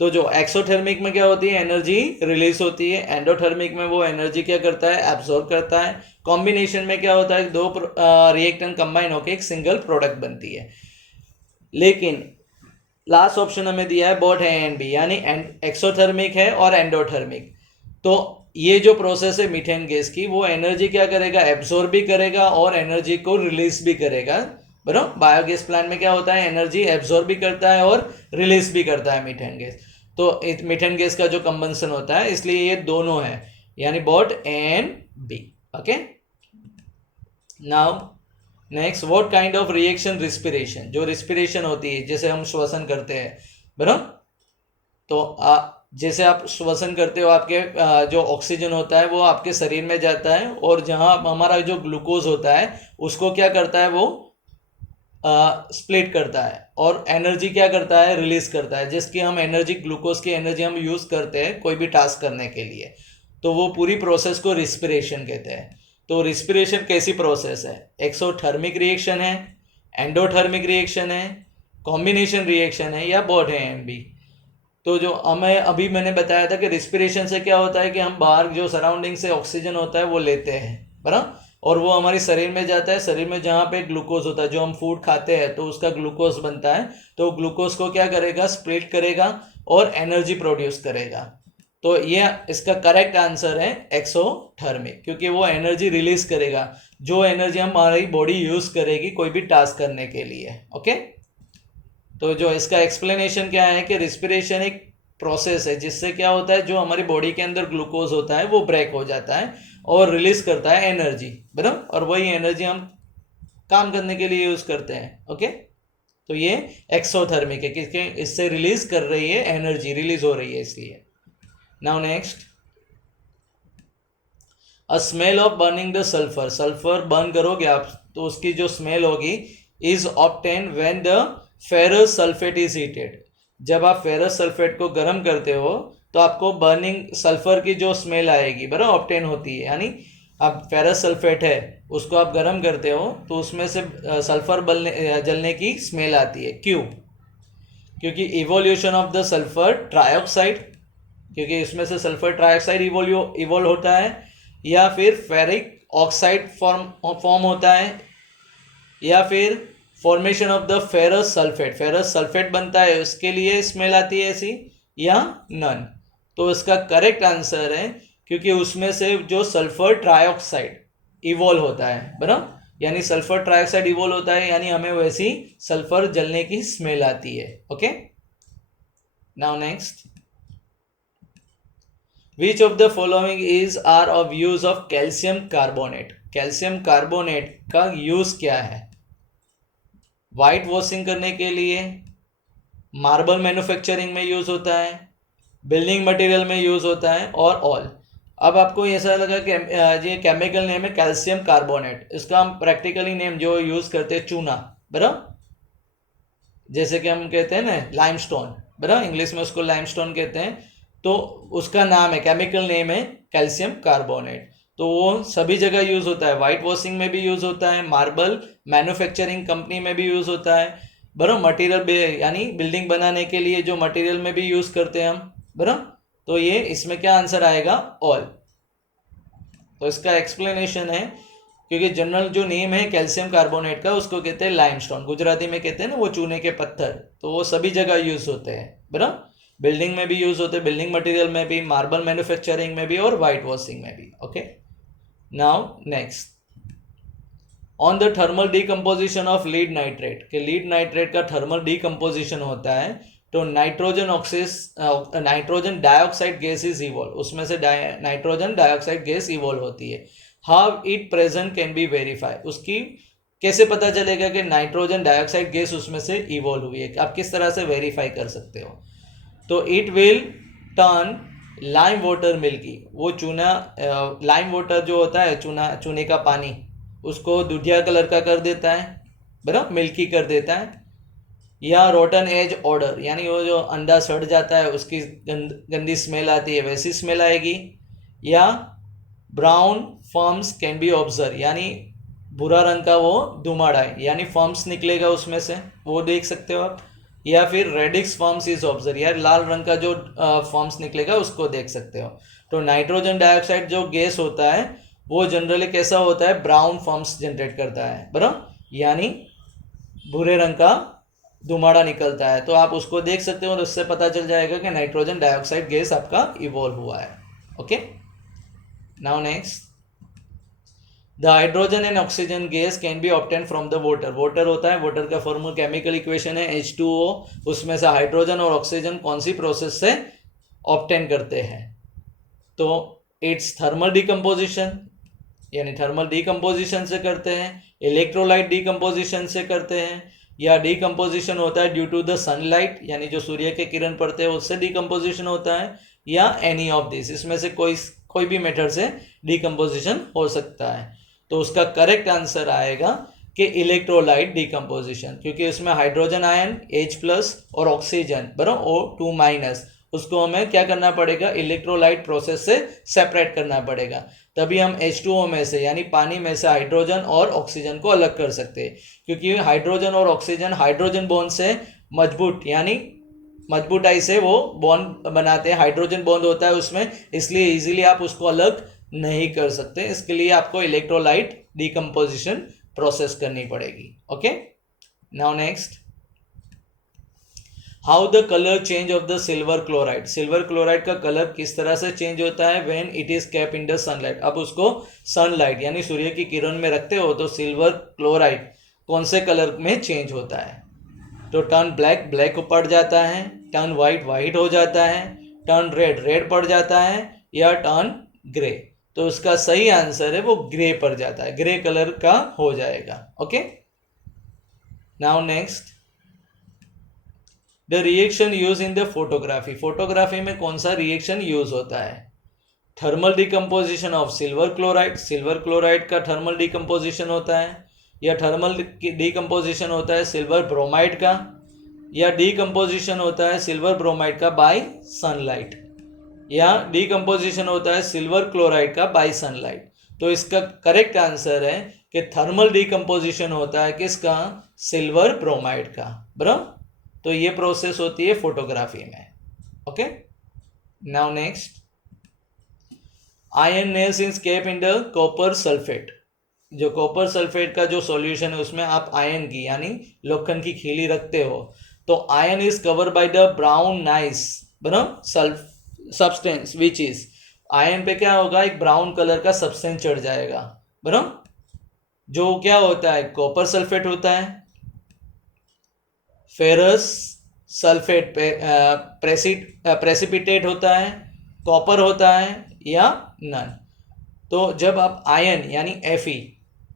तो जो एक्सोथर्मिक में क्या होती है, एनर्जी रिलीज होती है। एंडोथर्मिक में वो एनर्जी क्या करता है, एब्जॉर्ब करता है। कॉम्बिनेशन में क्या होता है, दो रिएक्टेंट कंबाइन होकर एक सिंगल प्रोडक्ट बनती है। लेकिन लास्ट ऑप्शन हमें दिया है बोथ ए एंड बी, यानी एक्सोथर्मिक है और एंडोथर्मिक। तो ये जो प्रोसेस है मीथेन गैस की, वो एनर्जी क्या करेगा, एब्जॉर्ब भी करेगा और एनर्जी को रिलीज भी करेगा, बराबर। बायोगैस प्लांट में क्या होता है, एनर्जी एब्जॉर्ब भी करता है और रिलीज भी करता है मीथेन गैस। तो मीथेन गैस का जो कंबंसन होता है, इसलिए ये दोनों है, यानी both A and B. Okay, now next, what kind of reaction respiration. जो रिस्पिरेशन होती है, जैसे हम श्वसन करते हैं, बराबर, तो जैसे आप श्वसन करते हो, आपके जो ऑक्सीजन होता है वो आपके शरीर में जाता है, और जहाँ हमारा जो ग्लूकोज होता है उसको क्या करता है, वो स्प्लिट करता है और एनर्जी क्या करता है, रिलीज करता है, जिसकी हम एनर्जी, ग्लूकोज की एनर्जी हम यूज करते हैं कोई भी टास्क करने के लिए। तो वो पूरी प्रोसेस को रिस्पिरेशन कहते हैं। तो रिस्पिरेशन कैसी प्रोसेस है, एक्सोथर्मिक रिएक्शन है, एंडोथर्मिक रिएक्शन है, कॉम्बिनेशन रिएक्शन है, या बोथ ए एंड बी। तो जो हमें अभी मैंने बताया था कि रिस्पिरेशन से क्या होता है कि हम बाहर जो सराउंडिंग से ऑक्सीजन होता है वो लेते हैं, बराबर, और वो हमारे शरीर में जाता है। शरीर में जहाँ पे ग्लूकोज होता है, जो हम फूड खाते हैं तो उसका ग्लूकोज बनता है, तो ग्लूकोज को क्या करेगा, स्प्लिट करेगा और एनर्जी प्रोड्यूस करेगा। तो ये इसका करेक्ट आंसर है एक्सोथर्मिक, क्योंकि वो एनर्जी रिलीज करेगा, जो एनर्जी हमारी बॉडी यूज करेगी कोई भी टास्क करने के लिए। ओके, तो जो इसका एक्सप्लेनेशन क्या है कि रिस्पिरेशन एक प्रोसेस है जिससे क्या होता है, जो हमारी बॉडी के अंदर ग्लूकोज होता है वो ब्रेक हो जाता है और रिलीज करता है एनर्जी, बराबर, और वही एनर्जी हम काम करने के लिए यूज करते हैं। ओके, तो ये एक्सोथर्मिक है, किसके, इससे रिलीज कर रही है, एनर्जी रिलीज हो रही है, इसलिए। Now next, a smell of burning the sulphur. Sulphur burn करोगे आप तो उसकी जो स्मेल होगी, is obtain when the ferrous sulphate is heated. जब आप फेरस सल्फेट को गर्म करते हो तो आपको बर्निंग सल्फर की जो स्मेल आएगी, बराबर, ऑब्टेन होती है। यानी अब फेरस सल्फेट है, उसको आप गर्म करते हो तो उसमें से सल्फर जलने की स्मेल आती है। क्यों? क्योंकि evolution of the sulphur trioxide, क्योंकि इसमें से सल्फर ट्राइऑक्साइड इवोल्व होता है, या फिर फेरिक ऑक्साइड फॉर्म होता है, या फिर formation of the ferrous sulphate, ferrous sulphate बनता है, उसके लिए स्मेल आती है ऐसी, या नन। तो इसका करेक्ट आंसर है, क्योंकि उसमें से जो सल्फर ट्राइऑक्साइड इवोल्व होता है, बराबर, यानी सल्फर ट्राइऑक्साइड इवोल्व होता है, यानी हमें वैसी सल्फर जलने की स्मेल आती है। Okay, now next, which of the following is are of use of calcium carbonate. Calcium carbonate का यूज क्या है? वाइट वॉशिंग करने के लिए, मार्बल मैन्युफैक्चरिंग में यूज होता है, बिल्डिंग मटेरियल में यूज होता है, और ऑल। अब आपको ऐसा लगा कि ये केमिकल नेम है कैल्शियम कार्बोनेट, इसका हम प्रैक्टिकली नेम जो यूज करते हैं चूना, बराबर, जैसे कि हम कहते हैं ना लाइमस्टोन, बराबर, इंग्लिश में उसको लाइमस्टोन कहते हैं, तो उसका नाम है, केमिकल नेम है कैल्शियम कार्बोनेट। तो वो सभी जगह यूज होता है, वाइट वॉशिंग में भी यूज होता है, मार्बल मैन्युफैक्चरिंग कंपनी में भी यूज होता है, बराबर, मटेरियल यानी बिल्डिंग बनाने के लिए जो मटेरियल में भी यूज करते हैं हम, बराबर। तो ये इसमें क्या आंसर आएगा, ऑल। तो इसका एक्सप्लेनेशन है, क्योंकि जनरल जो नेम है कैल्शियम कार्बोनेट का उसको कहते हैं लाइमस्टोन, गुजराती में कहते हैं ना वो चूने के पत्थर, तो वो सभी जगह यूज होते हैं, बराबर। बिल्डिंग में भी यूज होते हैं, बिल्डिंग मटेरियल में भी, मार्बल मैन्युफैक्चरिंग में भी और वाइट वॉशिंग में भी। Okay, now next, on the thermal decomposition of lead nitrate, कि लीड नाइट्रेट का थर्मल डिकम्पोजिशन होता है तो nitrogen dioxide gas is evolve, उसमें से नाइट्रोजन डाइऑक्साइड गैस इवॉल्व होती है। How it present can be verify, उसकी कैसे पता चलेगा कि नाइट्रोजन डाइऑक्साइड गैस उसमें से इवॉल्व हुई है, आप किस तरह से वेरीफाई कर सकते हो। तो it will turn lime water milky, वो चूना लाइम वाटर जो होता है चूने का पानी, उसको दूधिया कलर का कर देता है, बराबर, मिल्की कर देता है। या रोटन एज ऑर्डर, यानी वो जो अंडा सड़ जाता है उसकी गंदी स्मेल आती है, वैसी स्मेल आएगी। या brown forms can be observe, यानी भूरा रंग का वो धुमाड़ा है, यानी फॉर्म्स निकलेगा उसमें से, वो देख सकते हो आप। या फिर रेडिक्स फॉर्म्स इज ऑब्जर्व, यार लाल रंग का जो फॉर्म्स निकलेगा उसको देख सकते हो। तो नाइट्रोजन डाइऑक्साइड जो गैस होता है वो जनरली कैसा होता है, ब्राउन फॉर्म्स जनरेट करता है, बराबर, यानी भूरे रंग का धुमाड़ा निकलता है। तो आप उसको देख सकते हो और उससे पता चल जाएगा कि नाइट्रोजन डाइऑक्साइड गैस आपका इवॉल्व हुआ है। Okay, now next, the hydrogen and oxygen gas can be obtain from the water, water होता है, वाटर का फॉर्मूला केमिकल इक्वेशन है H2O, उसमें से हाइड्रोजन और ऑक्सीजन कौन सी प्रोसेस से ऑब्टेन करते हैं, तो इट्स थर्मल डिकम्पोजिशन, यानी थर्मल डिकम्पोजिशन से करते हैं, इलेक्ट्रोलाइट डिकम्पोजिशन से करते हैं, या डिकम्पोजिशन होता है ड्यू टू द सनलाइट, यानी जो सूर्य के किरण पड़ते हैं उससे डिकम्पोजिशन होता है, या एनी ऑफ दिस, इसमें से कोई भी मेथड से डिकम्पोजिशन हो सकता है। तो उसका करेक्ट आंसर आएगा कि इलेक्ट्रोलाइट डिकम्पोजिशन, क्योंकि उसमें हाइड्रोजन आयन H+ और ऑक्सीजन बराबर O2-, उसको हमें क्या करना पड़ेगा, इलेक्ट्रोलाइट प्रोसेस से सेपरेट करना पड़ेगा, तभी हम H2O में से यानी पानी में से हाइड्रोजन और ऑक्सीजन को अलग कर सकते हैं। क्योंकि हाइड्रोजन और ऑक्सीजन हाइड्रोजन बॉन्ड से मजबूत, यानी मजबूताई से वो बॉन्ड बनाते हैं, हाइड्रोजन बॉन्ड होता है उसमें, इसलिए इजीली आप उसको अलग नहीं कर सकते, इसके लिए आपको इलेक्ट्रोलाइट डिकम्पोजिशन प्रोसेस करनी पड़ेगी। Okay, now next, how the colour change of the silver chloride, silver chloride का कलर किस तरह से चेंज होता है, when it is kept in the sunlight, अब उसको सनलाइट यानी सूर्य की किरण में रखते हो तो सिल्वर क्लोराइड कौन से कलर में चेंज होता है, तो टर्न ब्लैक पड़ जाता है, टर्न वाइट हो जाता है, टर्न रेड पड़ जाता है, या टर्न ग्रे। तो उसका सही आंसर है वो ग्रे पड़ जाता है, ग्रे कलर का हो जाएगा। Okay, now next, the reaction use in the photography, photography में कौन सा रिएक्शन यूज होता है, thermal decomposition of silver chloride, silver chloride का थर्मल डिकम्पोजिशन होता है, या थर्मल डिकम्पोजिशन होता है सिल्वर ब्रोमाइड का, या डिकम्पोजिशन होता है सिल्वर ब्रोमाइड का बाय सनलाइट, या डिकम्पोजिशन होता है सिल्वर क्लोराइड का बाय सनलाइट। तो इसका करेक्ट आंसर है कि थर्मल डिकम्पोजिशन होता है किसका, सिल्वर ब्रोमाइड का, बराबर। तो ये प्रोसेस होती है फोटोग्राफी में। Okay, now next, iron nails in kept in the copper sulphate, जो कॉपर सल्फेट का जो सॉल्यूशन है उसमें आप आयन की यानी लोखंड की खीली रखते हो, तो ion is cover by the brown nice बराबर सब्सटेंस विच इज, आयन पे क्या होगा, एक ब्राउन कलर का सब्सटेंस चढ़ जाएगा, बराबर, जो क्या होता है, कॉपर सल्फेट होता है, फेरस सल्फेट प्रेसिपिटेट होता है, कॉपर होता है, या नन। तो जब आप आयन यानी Fe,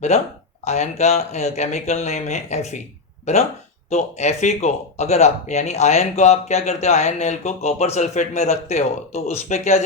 बराबर, आयन का केमिकल नेम है Fe, बराबर, तो Fe को अगर आप यानी आयन को आप क्या करते हो, आयन नेल को कॉपर सल्फेट में रखते हो तो उस पर क्या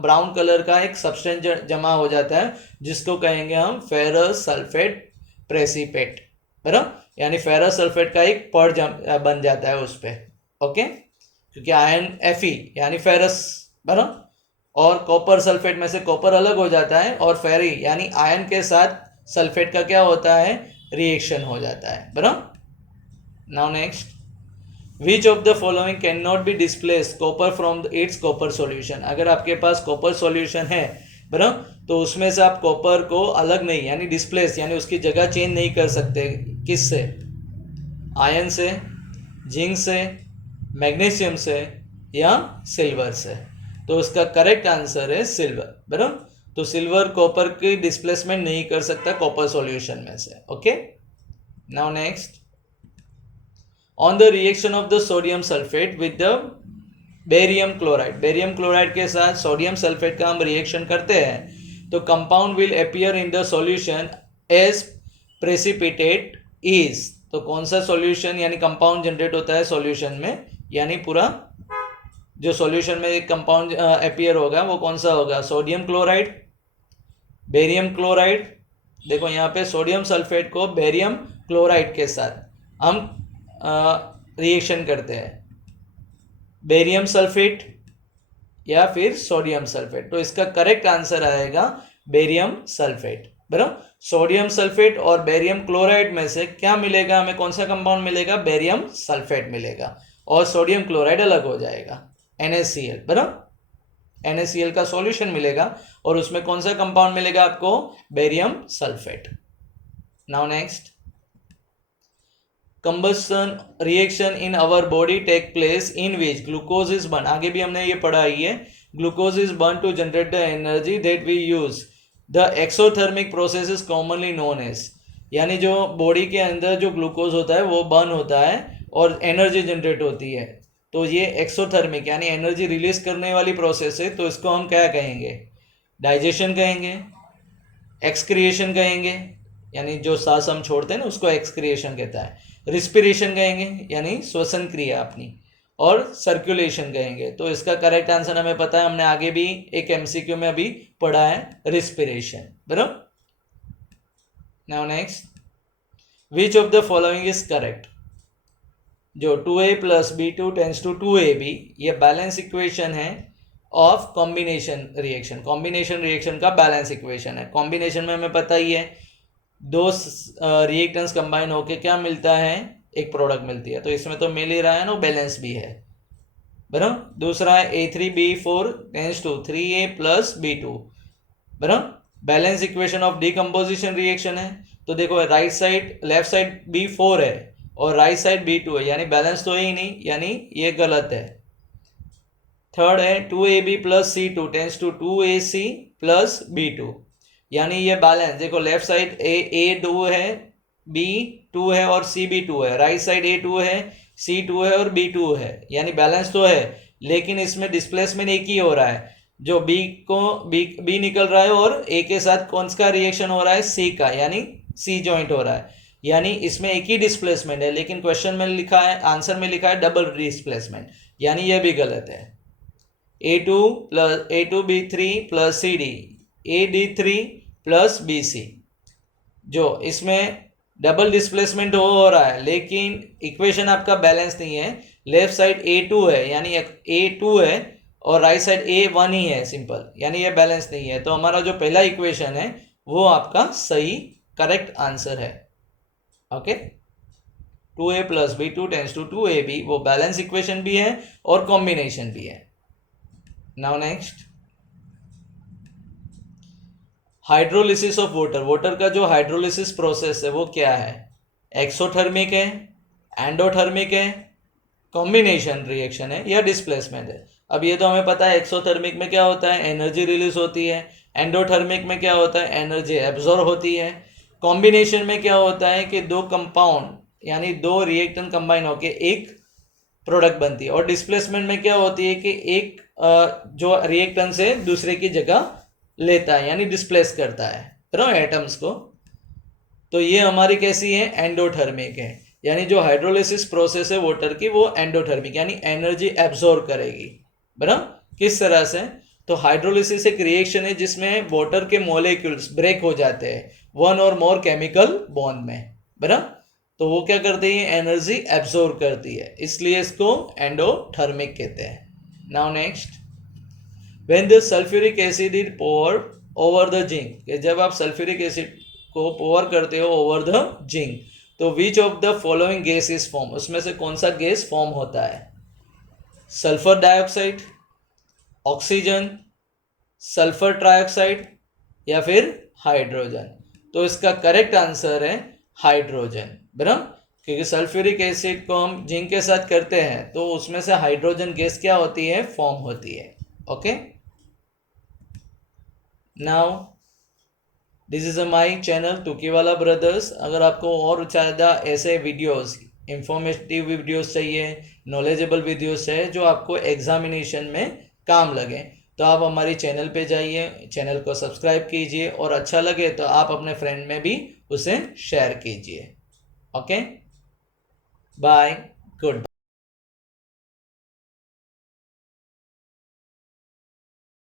ब्राउन कलर का एक सब्सटेंस जमा हो जाता है जिसको कहेंगे हम फेरस सल्फेट प्रेसिपेट, बराबर, यानी फेरस सल्फेट का एक पड़ बन जाता है उस पर। ओके, क्योंकि आयन Fe यानी फेरस, बराबर, और कॉपर सल्फेट में से कॉपर अलग हो जाता है और फेरी यानी आयन के साथ सल्फेट का क्या होता है, रिएक्शन हो जाता है, बराबर। Now next, which of the following can not be displace copper from its copper solution. अगर आपके पास कॉपर सॉल्यूशन है बराबर, तो उसमें से आप कॉपर को अलग नहीं यानी डिस्प्लेस यानी उसकी जगह चेंज नहीं कर सकते। किससे? आयरन से, जिंक से, मैग्नीशियम से या सिल्वर से। तो उसका करेक्ट आंसर है सिल्वर बराबर। तो सिल्वर कॉपर की डिस्प्लेसमेंट नहीं कर सकता कॉपर सॉल्यूशन में से। Okay, now next, on the reaction of the sodium sulphate with the barium chloride. Barium chloride के साथ सोडियम सल्फेट का हम रिएक्शन करते हैं तो compound will appear in the solution as precipitate is. तो कौन सा सॉल्यूशन यानी कंपाउंड जनरेट होता है सॉल्यूशन में, यानी पूरा जो सॉल्यूशन में एक कंपाउंड अपीयर होगा वो कौन सा होगा? Sodium chloride, barium chloride. देखो यहाँ पे सोडियम सल्फेट को बेरियम क्लोराइड के साथ हम रिएक्शन करते हैं, बेरियम सल्फेट या फिर सोडियम सल्फेट। तो इसका करेक्ट आंसर आएगा बेरियम सल्फेट बराबर। सोडियम सल्फेट और बेरियम क्लोराइड में से क्या मिलेगा हमें? कौन सा कंपाउंड मिलेगा? बेरियम सल्फेट मिलेगा और सोडियम क्लोराइड अलग हो जाएगा, NaCl बराबर। NaCl का सॉल्यूशन मिलेगा और उसमें कौन सा कंपाउंड मिलेगा आपको? Barium sulphate. Now next, combustion reaction in our body take place in which glucose is burn. आगे भी हमने ये पढ़ा ही है, glucose is burn to generate the energy that we use. The exothermic process is commonly known as. यानी जो बॉडी के अंदर जो ग्लूकोज होता है वो बर्न होता है और एनर्जी जनरेट होती है, तो ये एक्सोथर्मिक यानी एनर्जी रिलीज करने वाली प्रोसेस है। तो इसको हम क्या कहेंगे? डाइजेशन कहेंगे, एक्सक्रिएशन कहेंगे यानी जो सांस हम छोड़ते हैं ना उसको एक्सक्रिएशन कहता है, रिस्पिरेशन कहेंगे यानी श्वसन क्रिया अपनी, और सर्कुलेशन कहेंगे। तो इसका करेक्ट आंसर हमें पता है, हमने आगे भी एक MCQ में अभी पढ़ा है, रिस्पिरेशन बराबर। Now next, which of the following is correct. जो 2a plus B2 tense to 2ab ये बैलेंस इक्वेशन है of combination reaction. Combination reaction का बैलेंस इक्वेशन है। कॉम्बिनेशन में हमें पता ही है दो रिएक्टेंट्स कंबाइन होके क्या मिलता है? एक प्रोडक्ट मिलती है। तो इसमें तो मिल ही रहा है ना, बैलेंस भी है बराबर। दूसरा है A3B4 tense to 3a plus B2 बराबर। Balance equation of decomposition reaction है। तो देखो right side left side B4 है और राइट साइड B2 है, यानी बैलेंस तो है ही नहीं, यानी ये गलत है। थर्ड है 2ab plus C2 tense to 2ac plus B2, यानी ये बैलेंस। देखो लेफ्ट साइड A2 है, B2 है और C B2 है, राइट साइड A2 है, C2 है और B2 है, यानी बैलेंस तो है, लेकिन इसमें डिस्प्लेसमेंट एक ही हो रहा है। जो B निकल रहा है और A के साथ कौन सा रिएक्शन हो रहा है? C का, यानी C जॉइंट हो रहा है, यानी इसमें एक ही डिस्प्लेसमेंट है। लेकिन क्वेश्चन में लिखा है, आंसर में लिखा है डबल डिस्प्लेसमेंट, यानी यह भी गलत है। A2B3 plus CD, AD3 plus BC, जो इसमें डबल डिस्प्लेसमेंट हो रहा है, लेकिन इक्वेशन आपका बैलेंस नहीं है। लेफ्ट साइड A2 है यानी A2 है और राइट साइड A1 ही है सिंपल, यानी ये बैलेंस नहीं है। तो हमारा जो पहला इक्वेशन है वो आपका सही करेक्ट आंसर है। Okay, 2a plus B2 tense to 2ab वो बैलेंस इक्वेशन भी है और कॉम्बिनेशन भी है। Now next, hydrolysis of water. Water का जो हाइड्रोलिसिस प्रोसेस है वो क्या है? एक्सोथर्मिक है, एंडोथर्मिक है, कॉम्बिनेशन रिएक्शन है या डिस्प्लेसमेंट है? अब ये तो हमें पता है, एक्सोथर्मिक में क्या होता है? एनर्जी रिलीज होती है। एंडोथर्मिक में क्या होता है? एनर्जी एब्जॉर्ब होती है। कॉम्बिनेशन में क्या होता है कि दो कंपाउंड यानी दो रिएक्टेंट कंबाइन होके एक प्रोडक्ट बनती है। और डिस्प्लेसमेंट में क्या होती है कि एक जो रिएक्टेंट से दूसरे की जगह लेता है यानी डिस्प्लेस करता है बराबर एटम्स को। तो ये हमारी कैसी है? एंडोथर्मिक है, यानी जो हाइड्रोलिसिस प्रोसेस है वाटर की वो एंडोथर्मिक यानी एनर्जी एब्जॉर्ब करेगी बराबर। किस तरह से? तो हाइड्रोलिसिस एक रिएक्शन है जिसमें वाटर के मॉलिक्यूल्स ब्रेक हो जाते हैं वन और मोर केमिकल बॉन्ड में बराबर। तो वो क्या करती है? एनर्जी एब्जॉर्ब करती है, इसलिए इसको एंडोथर्मिक कहते हैं। Now next, when the sulphuric acid is poured over the zinc, जब आप सल्फ्यूरिक एसिड को पोर करते हो ओवर द जिंक तो विच of the following gas is form, उसमें से कौन सा गैस फॉर्म होता है? Sulphur dioxide, oxygen, sulphur trioxide या फिर हाइड्रोजन? तो इसका करेक्ट आंसर है हाइड्रोजन, बराबर, क्योंकि सल्फ्यूरिक एसिड को हम जिंक के साथ करते हैं तो उसमें से हाइड्रोजन गैस क्या होती है? फॉर्म होती है। Okay, now this is my channel Tukiwala brothers. अगर आपको और ज़्यादा ऐसे वीडियोस, इंफॉर्मेटिव वीडियोस चाहिए, नॉलेजेबल वीडियोस है जो आपको एग्जामिनेशन में काम लगे, तो आप हमारी चैनल पे जाइए, चैनल को सब्सक्राइब कीजिए और अच्छा लगे तो आप अपने फ्रेंड में भी उसे शेयर कीजिए। Okay, bye, good.